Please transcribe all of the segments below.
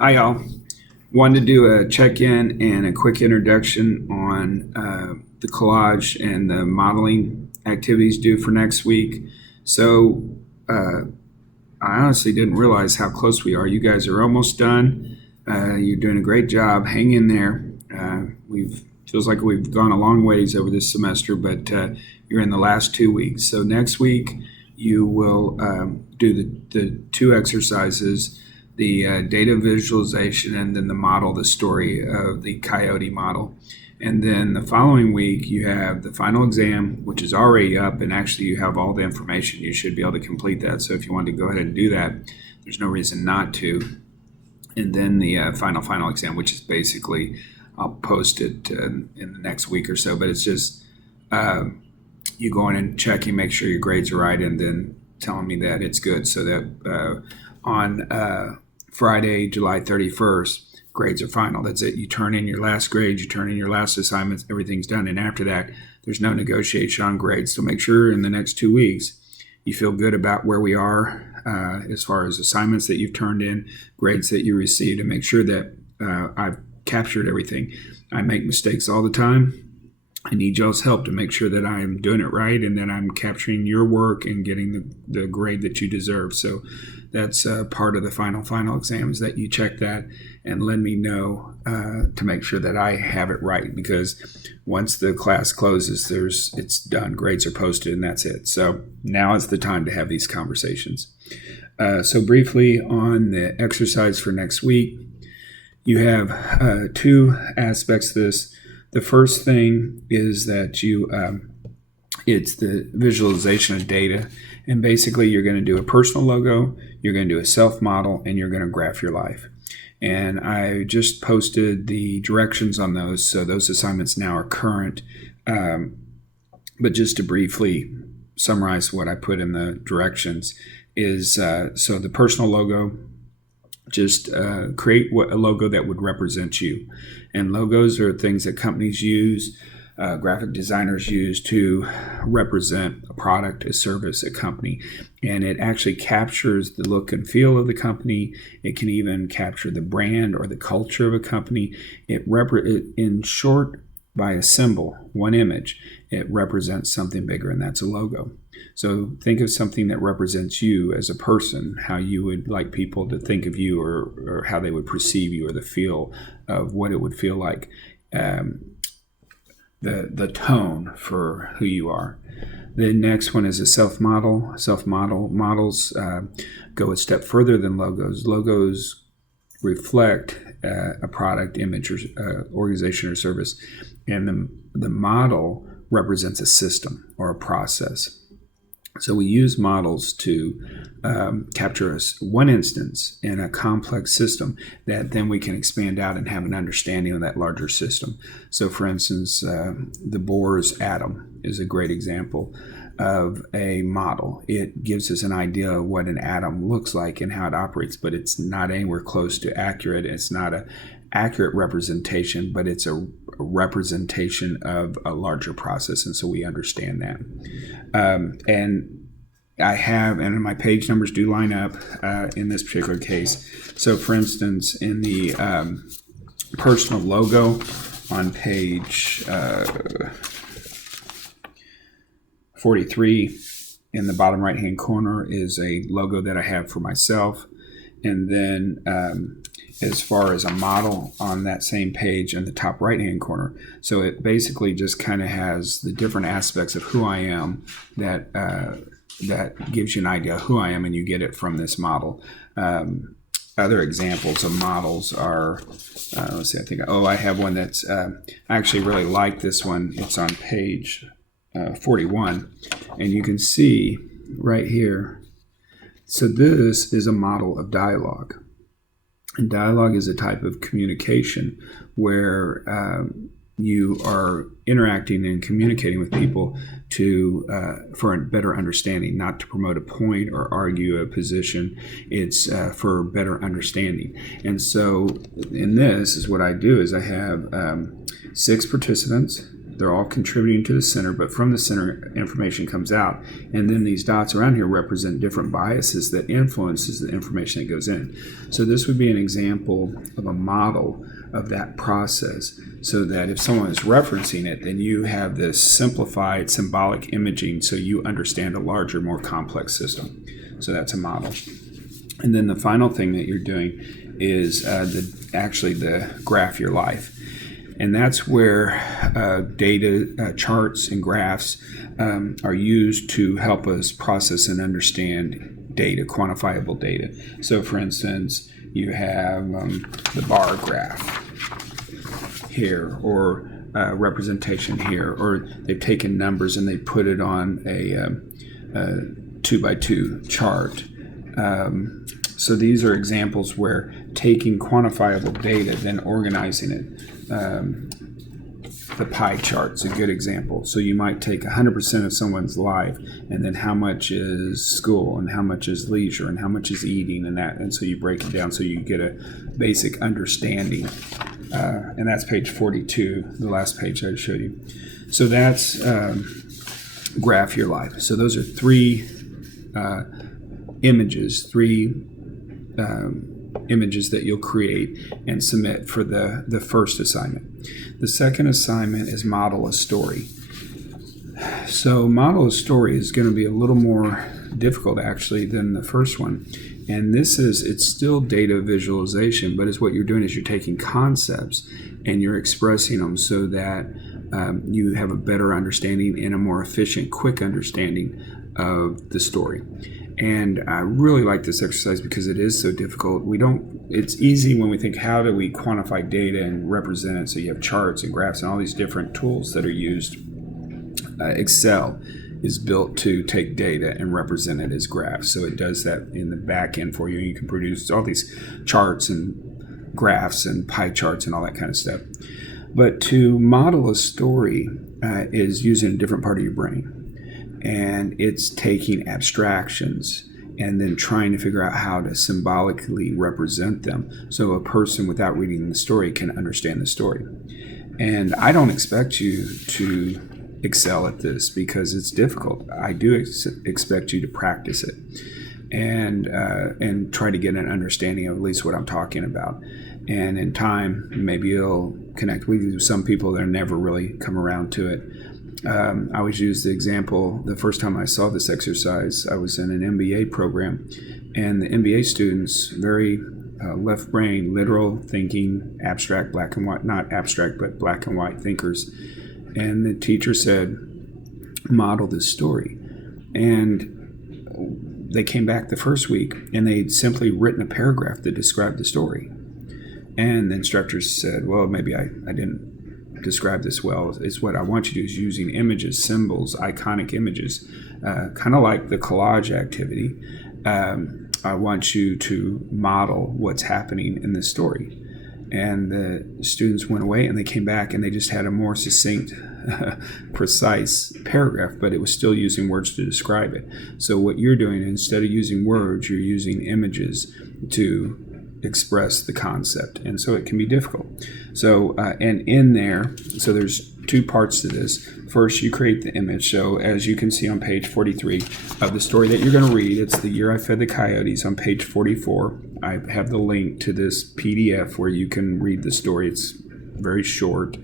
Hi, y'all. Wanted to do a check-in and a quick introduction on the collage and the modeling activities due for next week. So I honestly didn't realize how close we are. You guys are almost done. You're doing a great job. Hang in there. We've feels like we've gone a long ways over this semester, but you're in the last 2 weeks. So next week you will do the two exercises, the data visualization, and then the model, the story of the Coyote model. And then the following week, you have the final exam, which is already up, and actually you have all the information. You should be able to complete that. So if you want to go ahead and do that, there's no reason not to. And then the final exam, which is basically, I'll post it in the next week or so, but it's just you going and checking, make sure your grades are right, and then telling me that it's good, so that on Friday, July 31st, grades are final. That's it. You turn in your last grades, you turn in your last assignments, everything's done. And after that, there's no negotiation on grades. So make sure in the next 2 weeks you feel good about where we are as far as assignments that you've turned in, grades that you received, and make sure that I've captured everything. I make mistakes all the time. I need y'all's help to make sure that I am doing it right and that I'm capturing your work and getting the grade that you deserve. So that's part of the final exams, that you check that and let me know to make sure that I have it right, because once the class closes, it's done. Grades are posted and that's it. So now is the time to have these conversations. So briefly on the exercise for next week, you have two aspects to this. The first thing is that it's the visualization of data. And basically, you're going to do a personal logo, you're going to do a self-model, and you're going to graph your life. And I just posted the directions on those, so those assignments now are current. But just to briefly summarize what I put in the directions is, so the personal logo, just create a logo that would represent you. And logos are things that companies use, graphic designers use to represent a product, a service, a company. And it actually captures the look and feel of the company. It can even capture the brand or the culture of a company. In short, by a symbol, one image, it represents something bigger, and that's a logo. So think of something that represents you as a person, how you would like people to think of you, or how they would perceive you, or the feel of what it would feel like, the tone for who you are. The next one is a self-model. Models go a step further than logos. Logos reflect a product, image, or organization or service, and the model represents a system or a process. So we use models to capture one instance in a complex system that then we can expand out and have an understanding of that larger system. So for instance, the Bohr's atom is a great example of a model. It gives us an idea of what an atom looks like and how it operates, but it's not anywhere close to accurate. It's not an accurate representation, but it's a representation of a larger process, and so we understand that. And my page numbers do line up in this particular case. So for instance, in the personal logo on page 43, in the bottom right hand corner is a logo that I have for myself. And then as far as a model on that same page in the top right hand corner, so it basically just kind of has the different aspects of who I am that gives you an idea of who I am, and you get it from this model. Other examples of models are, let's see, I have one that's, I actually really like this one. It's on page 41, and you can see right here. So this is a model of dialogue. And dialogue is a type of communication where you are interacting and communicating with people for a better understanding, not to promote a point or argue a position. It's for better understanding. And so in this is what I do is I have 6 participants, They're all contributing to the center, but from the center, information comes out. And then these dots around here represent different biases that influences the information that goes in. So this would be an example of a model of that process, so that if someone is referencing it, then you have this simplified symbolic imaging so you understand a larger, more complex system. So that's a model. And then the final thing that you're doing is the graph your life. And that's where data, charts, and graphs are used to help us process and understand data, quantifiable data. So for instance, you have the bar graph here, or representation here, or they've taken numbers and they put it on a 2x2 chart. So these are examples where taking quantifiable data, then organizing it. The pie chart's a good example. So you might take 100% of someone's life, and then how much is school, and how much is leisure, and how much is eating, and so you break it down so you get a basic understanding. And that's page 42, the last page I showed you. So that's graph your life. So those are three images that you'll create and submit for the first assignment. The second assignment is model a story. So model a story is going to be a little more difficult actually than the first one. And it's still data visualization, but what you're doing is you're taking concepts and you're expressing them so that you have a better understanding and a more efficient, quick understanding of the story. And I really like this exercise because it is so difficult. It's easy when we think, how do we quantify data and represent it? So you have charts and graphs and all these different tools that are used. Excel is built to take data and represent it as graphs. So it does that in the back end for you. You can produce all these charts and graphs and pie charts and all that kind of stuff. But to model a story is using a different part of your brain. And it's taking abstractions and then trying to figure out how to symbolically represent them so a person without reading the story can understand the story. And I don't expect you to excel at this because it's difficult. I do expect you to practice it and try to get an understanding of at least what I'm talking about. And in time, maybe you'll connect with you. Some people that never really come around to it. I always use the example, the first time I saw this exercise, I was in an MBA program, and the MBA students, very left brain, literal thinking, abstract, black and white, not abstract, but black and white thinkers. And the teacher said, model this story. And they came back the first week, and they'd simply written a paragraph that described the story. And the instructors said, well, maybe I didn't describe this well. It's what I want you to do is using images, symbols, iconic images, kind of like the collage activity. I want you to model what's happening in the story. And the students went away and they came back and they just had a more succinct, precise paragraph, but it was still using words to describe it. So what you're doing, instead of using words, you're using images to express the concept, and so it can be difficult. So and in there, so there's two parts to this. First, you create the image. So as you can see on page 43 of the story that you're going to read, it's The Year I Fed the Coyotes. On page 44, I have the link to this PDF where you can read the story. It's very short,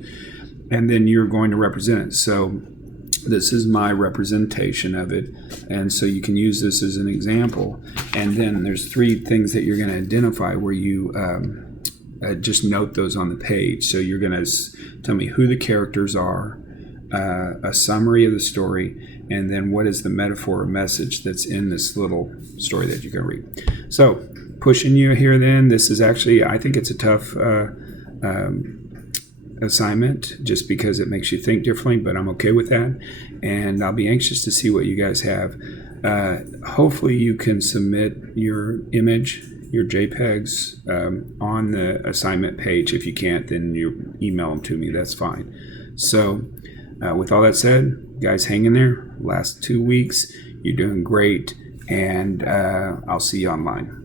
and then you're going to represent it. So this is my representation of it, and so you can use this as an example. And then there's three things that you're going to identify where you just note those on the page. So you're going to tell me who the characters are, a summary of the story, and then what is the metaphor or message that's in this little story that you're going to read. So pushing you here then, this is actually, I think it's a tough assignment just because it makes you think differently, but I'm okay with that, and I'll be anxious to see what you guys have. Hopefully you can submit your image, your JPEGs on the assignment page. If you can't, then you email them to me, that's fine. So with all that said, guys, hang in there. Last 2 weeks, you're doing great, and I'll see you online.